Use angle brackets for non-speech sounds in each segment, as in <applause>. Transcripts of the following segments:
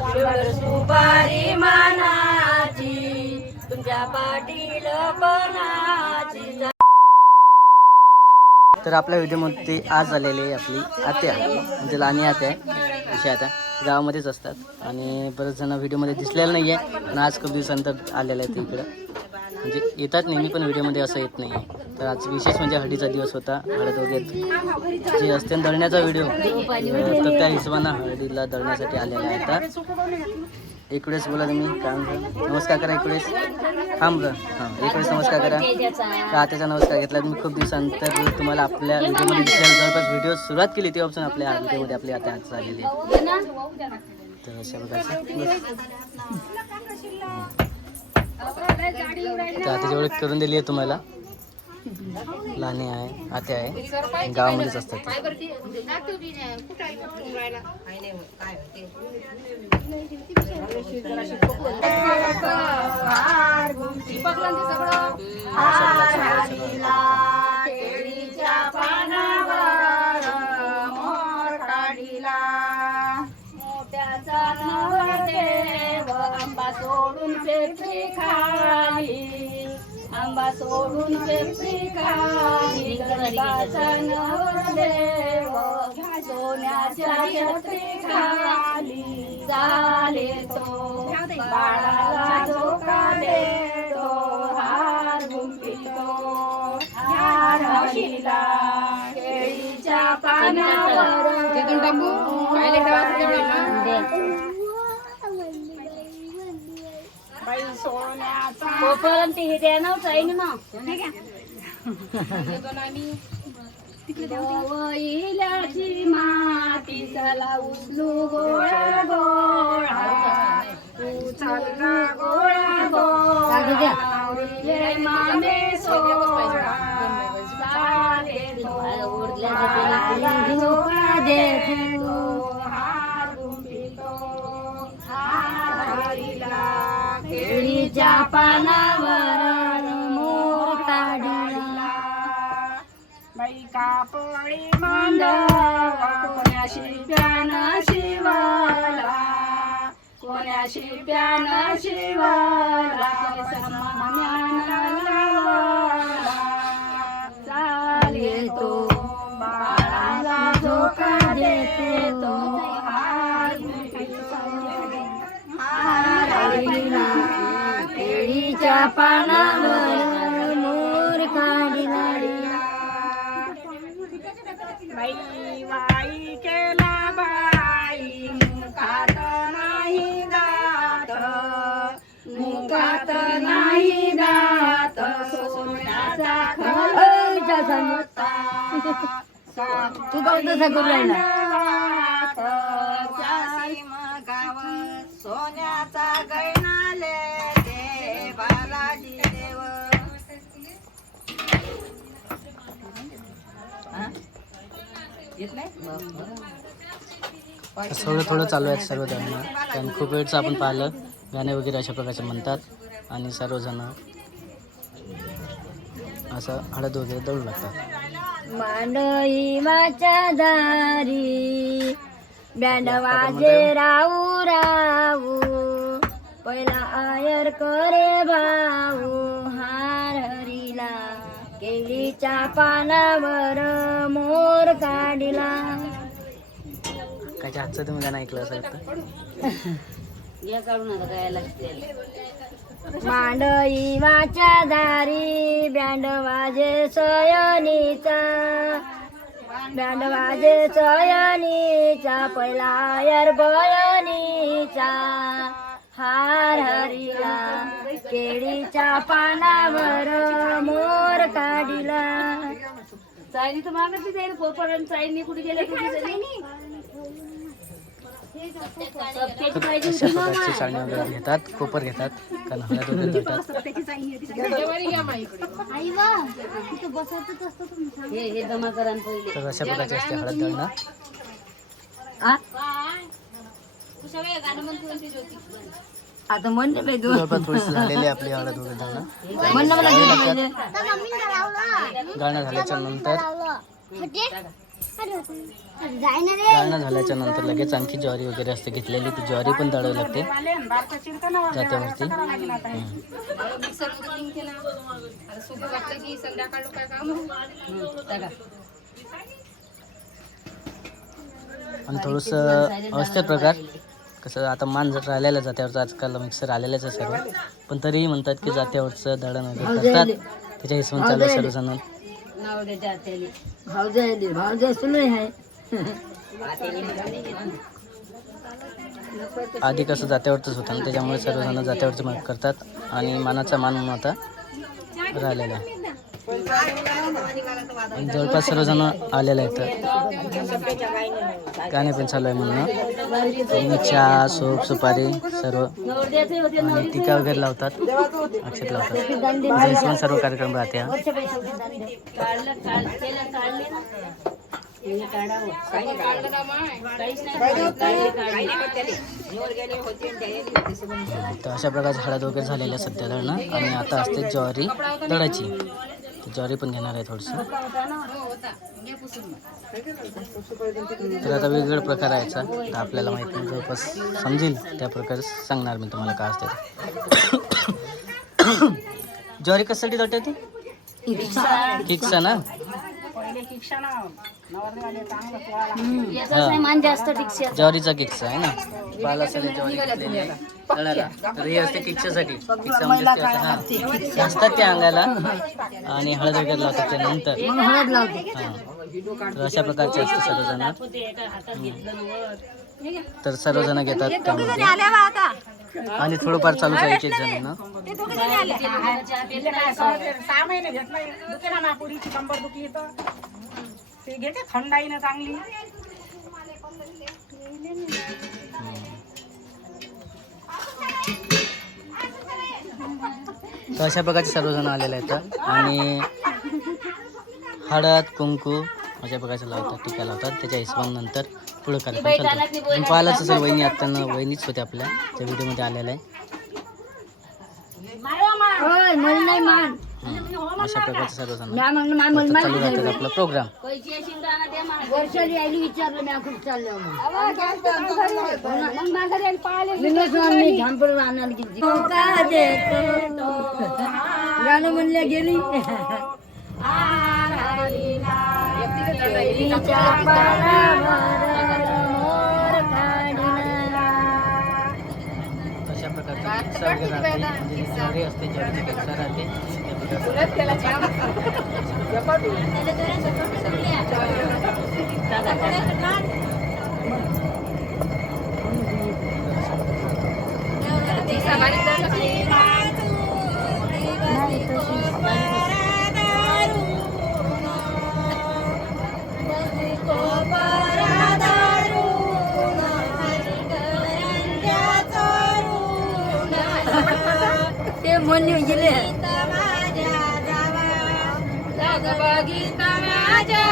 सुपारी मानाची तुमच्या पाटील पणाची तर आपल्या व्हिडिओमध्ये आज आलेली आहे आपली आत्या म्हणजे लहानी आत्या आहे अशी आता. गावामध्येच असतात आणि बरेच जण व्हिडिओमध्ये दिसलेलं नाही आहे पण आज खूप दिवसानंतर आलेलं आहे ते इकडं. म्हणजे येतात नेहमी पण व्हिडिओमध्ये असं येत नाही आहे तर आज विशेष म्हणजे हळदीचा दिवस होता हळद वगैरे. जे असते ना दळण्याचा व्हिडिओ तर त्या हिशोबानं हळदीला दळण्यासाठी आलेला आहे आता. इकडेच बोला तुम्ही काय नमस्कार करा इकडेच थांब गं. हां इकडेच नमस्कार करा. आताचा नमस्कार घेतला. तुम्ही खूप दिवसानंतर तुम्हाला आपल्या व्हिडिओमध्ये दिसल्या जवळपास व्हिडिओ सुरुवात केली तेव्हापासून आपल्या हळदीमध्ये आपली आता आज आलेली आहे. तर अशा प्रकारचं. आता जेवढे करून दिली आहे तुम्हाला लहान आहे आत्या आहे. गावामध्येच असतात. ते. केळीच्या पानावर मोर काढिला मोठ्याचा नवरदेव आंबा सोडून पेपरी आंबा सोडून नवरदेव सोन्याच्या छत्री खाली चाले तो बाळाला धोका देतो हार गुंफितो हार हरीला केळीच्या पानावर बाई सोन्याचा कोपर्यंत हे द्या ना चाईन ना वैल्याची माती चला उचलू गोळा गोळा उचल गोळा गोळा उरले मामे सोळा चाले तो झोका देतो केळीच्या पानावर मोर काढला. बाई कापडी मांडवा कोण्याशी प्यान शिवाला. कोण्याशी प्यान शिवाला. सन्मान्यानं लावाला. चाले तो. बाळाला धोका देते. तो हार गुंफितो. हार हरीला केळीच्या पानावर मोर काढला बाई वाई केला बाई मुखात नाही दात मुखात नाही दात सोन्याचा तू काय तसं करू राहिला? सोन्याचा सगळं थोडं चालू आहे सर्व जण कारण खूप वेळचं आपण पाहिलं. गाणे वगैरे अशा प्रकारचे म्हणतात. आणि सर्वजण असं हळद वगैरे दळू लागतात मांडई माच्या दारी बँड वाजे राऊ राऊ पहिला आयर करे भाऊ केळीच्या पानावर मोर काढला. कायच्या हातचं तुम्ही गाणं ऐकलं असं <laughs> काय मांडई वाच्या दारी बँड वाजे सयनीचा. बँड वाजे सयनीचा पहिला यर बयनीचा. हार हरीला. केळीच्या पानावर मोर काढिला. चायनी तर मागत जाईल कोपर्यंत चायनी कुठे गेले कुठे घेतात कोपर घेतात तर अशा प्रकारची असते हळद दळणं. आता जवळपास थोडीशी झालेली आहे आपली हळद वगैरे दळणं म्हण ना मला. पाहिजे गाणं झाल्याच्यानंतर. दळणं झाल्याच्यानंतर लगेच आणखी ज्वारी वगैरे असते घेतलेली ती ज्वारी पण दळावी लागते. जात्यावरती. आणि थोडंसं अवस्थे प्रकार. कसं आता मान जर राहिलेलं जात्यावरचं आजकाल मिक्सर आलेलंच आहे सर्व पण तरीही म्हणतात की जात्यावरचं दळण वगैरे करतात. त्याच्या हिशोबाने चालू आहे सर्वजण आधी कसं जात्यावरच होतं ना त्याच्यामुळे सर्वजण जात्यावरचं मान करतात. आणि मानाचा मान म्हणून आता राहिलेला आहे. जवळपास सर्वजण आलेले आहेत. गाणे पण चालू आहे म्हणणं चहा सोप सुपारी सर्व. आणि टीका वगैरे लावतात. अक्षत लावतात. सर्व कार्यक्रम राहते हा. तर अशा प्रकारचे हळद वगैरे झालेले आहे सध्या दळणं आणि आता असते ज्वारी दळाची. तर ज्वारी पण घेणार आहे थोडंसं. तर आता वेगवेगळा प्रकार आहे याचा तर आपल्याला माहिती नाही जवळपास समजेल त्या प्रकारे सांगणार मी तुम्हाला काय असते. <coughs> ज्वारी कशासाठी दळते ती? किक्सा ना हा. मान जास्त टिकશે ज्वारीचा किक्सा आहे ना? पाला सगळे ज्वारी घेतलेली आहे. तळाला तर हे असते किक्सासाठी किक्सा म्हणजे ते असं हा. ते असतात ते अंगाला आणि हळद वगैरे लावतात ते नंतर. मग हळद लावते. हा. तर अशा प्रकारचे असते सर्वजण. तर सर्वजण घेतात त्यामध्ये. आणि थोडंफार चालूच आहे एक एक जण सहा महिने घेत नाही. दुखे ना नापुरीची कंबर दुखी येतं ते घेते थंडाईनं चांगली. तर अशा प्रकारचे सर्वजण आलेले आहेत. आणि हळद कुंकू अशा प्रकारचे लावतात टीका लावतात. त्याच्या हिशोबाने नंतर पुढे कार्यक्रम चालतो पाहिलंच असेल वहिनी आत्ताना वहिनीच होते आपल्या. त्या व्हिडिओमध्ये आलेल्या आहे हं. अशा प्रकारचे मला चालू राहतात आपला प्रोग्राम गाणं म्हणल्या गेली. <laughs> अशा प्रकारचे किस्सा वगैरे राहते म्हणजे ज्वारी असते ज्वारीची किस्सा राहते त्या प्रकारचे ते म्हणले गेले चंद्र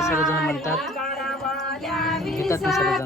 सर्वजण म्हणतात. घेतात ना सर्वजण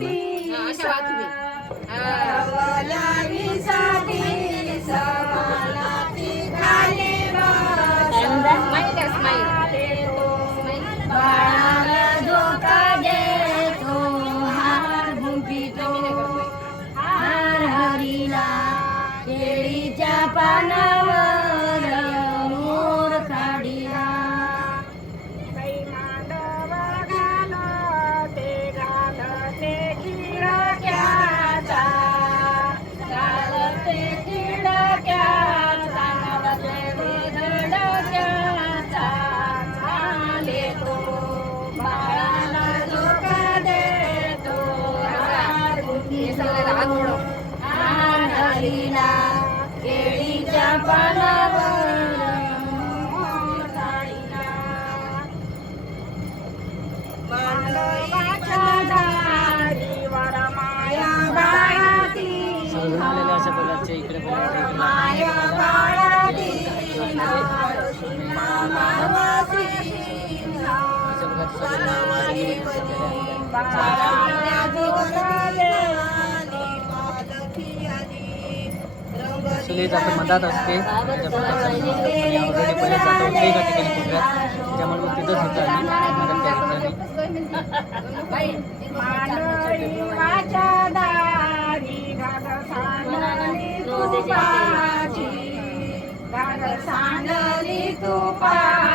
सुलीच आपण मधात असते त्या ऑलरेडी पहिले जातो होते एका ठिकाणी कोपऱ्यात मग तिथंच होतं आणि मदत त्या घेतलं तुपाची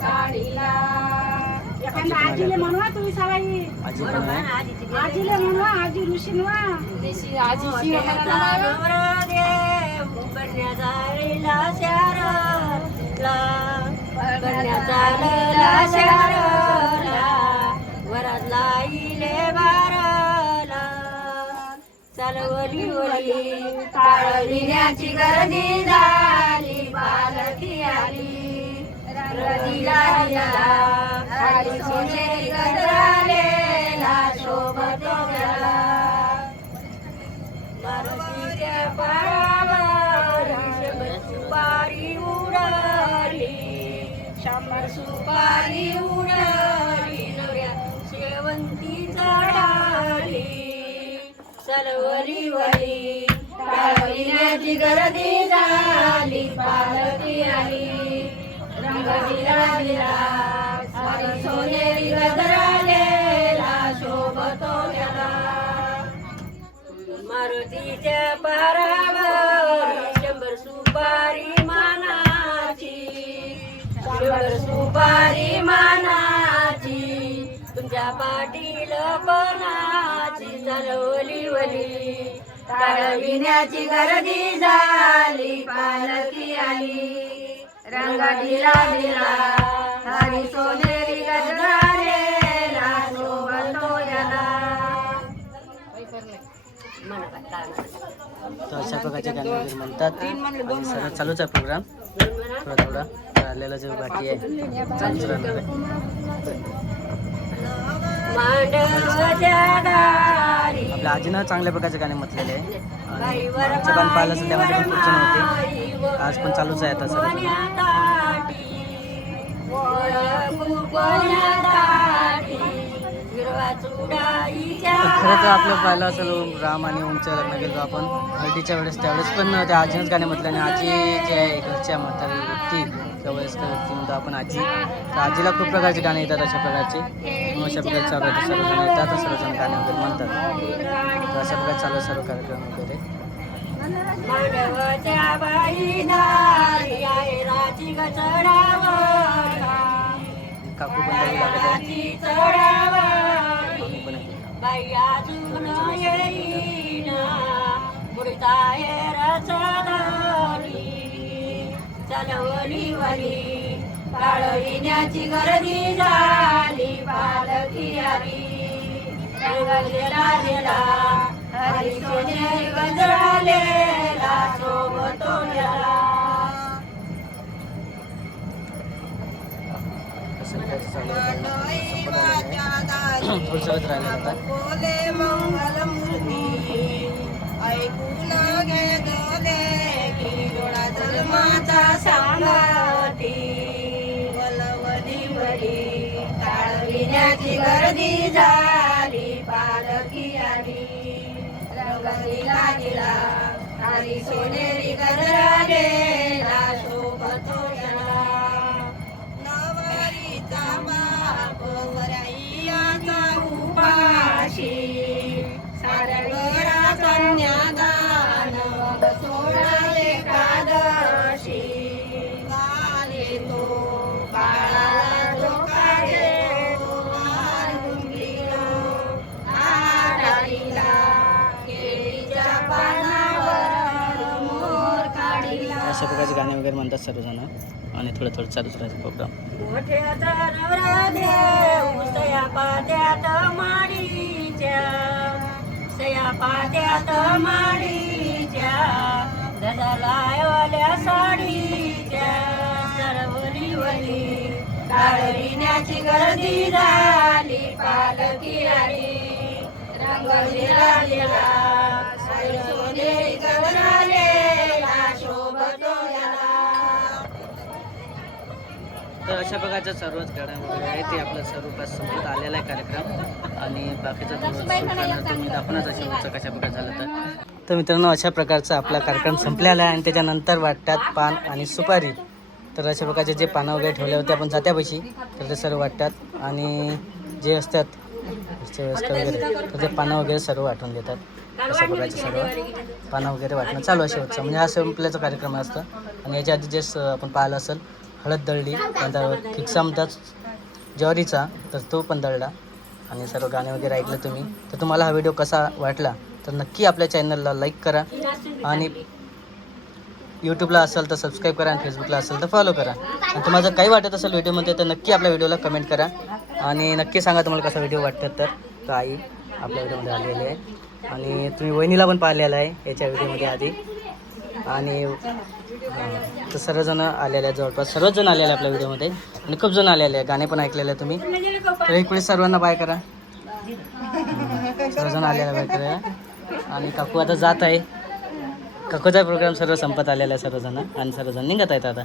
काढिला. एखाद्या आजीले म्हणवा तुम्ही सवाई आजीले म्हणवा आजी बारला. चालवली वली टाळविण्याची गर्दी झाली पालखी आली. रदीला दिला. खाली सोनेरी शोभतो गेला मारुतीच्या पायावर सुपारी उडाली. शंभर सुपारी उडाली. नव्या शेवंती चढाली सरवरी वरी पाळविण्याची गर्दी झाली. पालती आली. रंग दिला दिला सोनेरी गजरालेला मारुतीच्या पारावर शंभर सुपारी मानाची. शंभर सुपारी मानाची. तुमच्या पाटील पणाची चालवली वली. टाळविण्याची गर्दी झाली पालखी आली. रंग दिला दिला हरी सोनेरी तर अशा प्रकारचे गाणे वगैरे म्हणतात. आणि सर्व चालूच आहे प्रोग्राम थोडा थोडा राहिलेला जो बाकी आहे चालूच राहणार आहे. आपल्या आजीनं चांगल्या प्रकारचे गाणे म्हटलेले आहे. आणि आमचं पण पाहिलं असेल त्यामध्ये पण पुढचं नव्हते आज पण चालूच आहे आता सगळं. खरं तर आपलं पाहिलं असेल राम आणि ओमचं लग्न केलं होतं आपण. हळदीच्या वेळेस त्यावेळेस पण त्या आजीनंच गाणे म्हटलं आणि आजी जे आहे घरच्या म्हातारी व्यक्ती त्या वयस्कर व्यक्ती म्हणतो आपण आजी. तर आजीला खूप प्रकारचे गाणे येतात अशा प्रकारचे. मग अशा प्रकारचे चालू सर्वजण येतात सर्वजण गाणे वगैरे म्हणतात. तर अशा प्रकारे चालू सर्व कार्यक्रम वगैरे. काकू पण लागत आहे. पण अजून येईना बुडता हे चलवली वली काळविण्याची गर्दी झाली पालखी आली. गेला हरी सोने गजरालेला सोबतो गेला सांगती वलवली राहिला होता गर्दी झाली पालखी आली. रंगली लागला दिला हरी सोनेरी गजरा अशा प्रकारचे गाणे वगैरे म्हणतात सर्वजण. आणि थोडं थोडं चालूच राहतं प्रोग्राम तर अशा प्रकारच्या सर्वच गाड्या वगैरे आहे ते आपलं सर्व पास संपत आलेला आहे कार्यक्रम. आणि बाकीचा तुम्ही दाखवणच अशा कशा प्रकारे झालं तर. तर मित्रांनो अशा प्रकारचा आपला कार्यक्रम संपलेला आहे आणि त्याच्यानंतर वाटतात पान आणि सुपारी. तर अशा प्रकारचे जे पानं वगैरे ठेवले होते आपण जात्यापाशी तर ते सर्व वाटतात. आणि जे असतात वगैरे तर ते पानं वगैरे सर्व वाटून देतात. अशा प्रकारचे सर्व पानं वगैरे वाटणं. चालू आहे शेवटचं म्हणजे हा संपल्याचा कार्यक्रम असतं. आणि याच्या आधी जे आपण पाहिलं असेल हळद दळली त्यानंतर खिक्सा म्हणतात ज्वारीचा तर तो पण दळला. आणि सर्व गाणे वगैरे ऐकलं तुम्ही. तर तुम्हाला हा व्हिडिओ कसा वाटला तर नक्की आपल्या चॅनलला लाईक करा. आणि यूट्यूबला असेल तर सबस्क्राईब करा आणि फेसबुकला असेल तर फॉलो करा. आणि तुम्हाला जर काही वाटत असेल व्हिडिओमध्ये तर नक्की आपल्या व्हिडिओला कमेंट करा. आणि नक्की सांगा तुम्हाला कसा व्हिडिओ वाटतात तर. तर आई आपल्या व्हिडिओमध्ये आलेली आहे. आणि तुम्ही वहिनीला पण पाहिलेला आहे याच्या व्हिडिओमध्ये आधी. आणि तर सर्वजण आलेले आहेत जवळपास. सर्वच जण आलेले आहे आपल्या व्हिडिओमध्ये. आणि खूप जण आलेले आहे गाणे पण ऐकलेले आहे तुम्ही. तर एक वेळेस सर्वांना बाय करा. सर्वजण आलेला बाय करा आणि काकू आता जात आहे. काकूचा प्रोग्राम सर्व संपत आलेला आहे सर्वजण. आणि सर्वजण निघत आहेत आता.